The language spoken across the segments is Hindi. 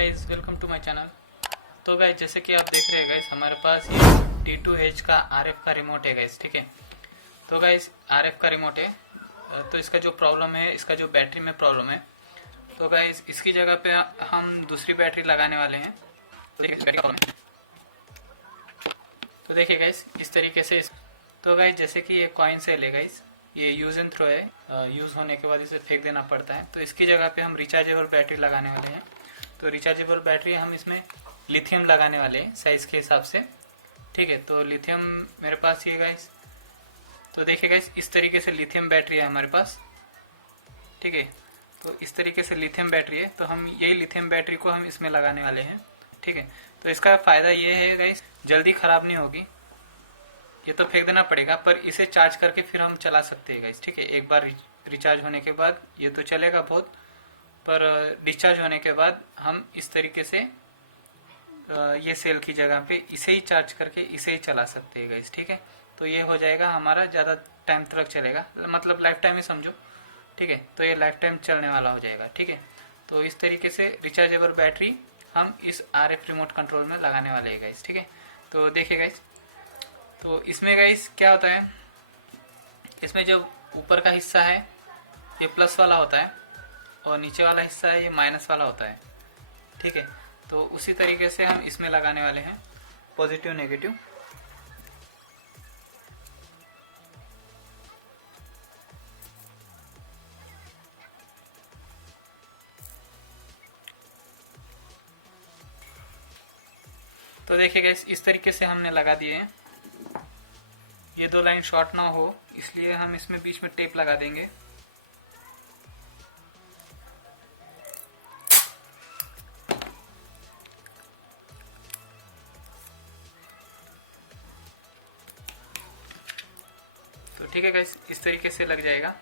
Guys, welcome to my channel. तो गाइस, जैसे कि आप देख रहे हैं गाइस, हमारे पास ये T2H का RF का रिमोट है गाइस, ठीक है। तो गाइस, RF का रिमोट है, तो इसका जो प्रॉब्लम है, इसका जो बैटरी में प्रॉब्लम है, तो गाइस इसकी जगह पे हम दूसरी बैटरी लगाने वाले हैं। तो देखिए बैटरी का प्रॉब्लम है, तो देखिए गाइस इस तरीके से तो गाइस जैसे कि ये कॉइन सेल है गाइस, ये यूज एंड थ्रो है, यूज होने के बाद इसे फेंक देना पड़ता है। तो इसकी जगह पे हम रिचार्जेबल बैटरी लगाने वाले हैं। तो रिचार्जेबल बैटरी हम इसमें लिथियम लगाने वाले हैं साइज के हिसाब से, ठीक है। तो लिथियम मेरे पास ये गाइस, तो देखिए गाइस इस तरीके से लिथियम बैटरी है हमारे पास, ठीक है। तो इस तरीके से लिथियम बैटरी है, तो हम यही लिथियम बैटरी को हम इसमें लगाने वाले हैं, ठीक है। तो इसका फायदा ये है गाइस, जल्दी खराब नहीं होगी। ये तो फेंक देना पड़ेगा, पर इसे चार्ज करके फिर हम चला सकते हैं गाइस, ठीक है। एक बार रिचार्ज होने के बाद ये तो चलेगा बहुत, पर डिस्चार्ज होने के बाद हम इस तरीके से ये सेल की जगह पे इसे ही चार्ज करके इसे ही चला सकते हैं गाइस, ठीक है। तो ये हो जाएगा हमारा, ज़्यादा टाइम तक चलेगा, मतलब लाइफ टाइम ही समझो, ठीक है। तो ये लाइफ टाइम चलने वाला हो जाएगा, ठीक है। तो इस तरीके से रिचार्जेबल बैटरी हम इस RF रिमोट कंट्रोल में लगाने वाले हैं गाइस, ठीक है। तो देखिए गाइस, तो इसमें गाइस क्या होता है, इसमें जो ऊपर का हिस्सा है ये प्लस वाला होता है और नीचे वाला हिस्सा है ये माइनस वाला होता है, ठीक है। तो उसी तरीके से हम इसमें लगाने वाले हैं पॉजिटिव नेगेटिव। तो देखिए गाइस इस तरीके से हमने लगा दिए हैं। ये दो लाइन शॉर्ट ना हो इसलिए हम इसमें बीच में टेप लगा देंगे। तो ठीक है गाइस, इस तरीके से लग जाएगा।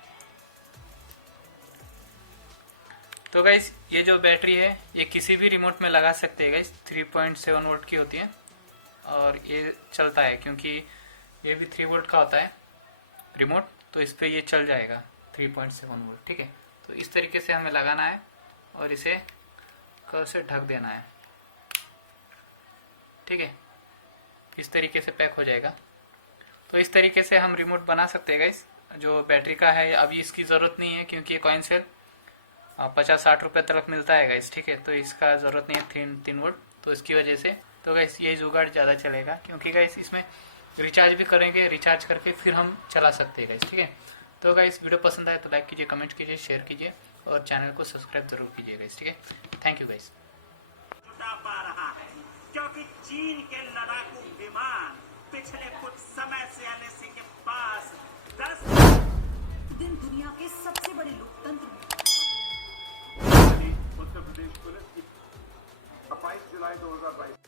तो गाइस ये जो बैटरी है ये किसी भी रिमोट में लगा सकते हैं गाइस, 3.7 वोल्ट की होती है और ये चलता है क्योंकि ये भी 3 वोल्ट का होता है रिमोट, तो इस पे ये चल जाएगा 3.7 वोल्ट, ठीक है। तो इस तरीके से हमें लगाना है और इसे कर्व से ढक देना है, ठीक है। इस तरीके से पैक हो जाएगा। तो इस तरीके से हम रिमोट बना सकते हैं गाइस। जो बैटरी का है अभी इसकी ज़रूरत नहीं है क्योंकि ये कॉइन सेल 50-60 रुपये तक मिलता है गाइस, ठीक है। तो इसका ज़रूरत नहीं है 3 वोल्ट, तो इसकी वजह से तो गाइस ये जुगाड़ ज़्यादा चलेगा क्योंकि गाइस इसमें रिचार्ज भी करेंगे, रिचार्ज करके फिर हम चला सकते हैं गाइस, ठीक है। तो गाइस वीडियो पसंद आए तो लाइक कीजिए, कमेंट कीजिए, शेयर कीजिए और चैनल को सब्सक्राइब जरूर कीजिए गाइस, ठीक है। Thank you guys. जुटा पा रहा है क्योंकि चीन के लड़ाकू विमान पिछले कुछ समय से एनएसए के पास 10 दिन दुनिया के सबसे बड़े लोकतंत्र में उत्तर प्रदेश पुलिस की 22 जुलाई 2022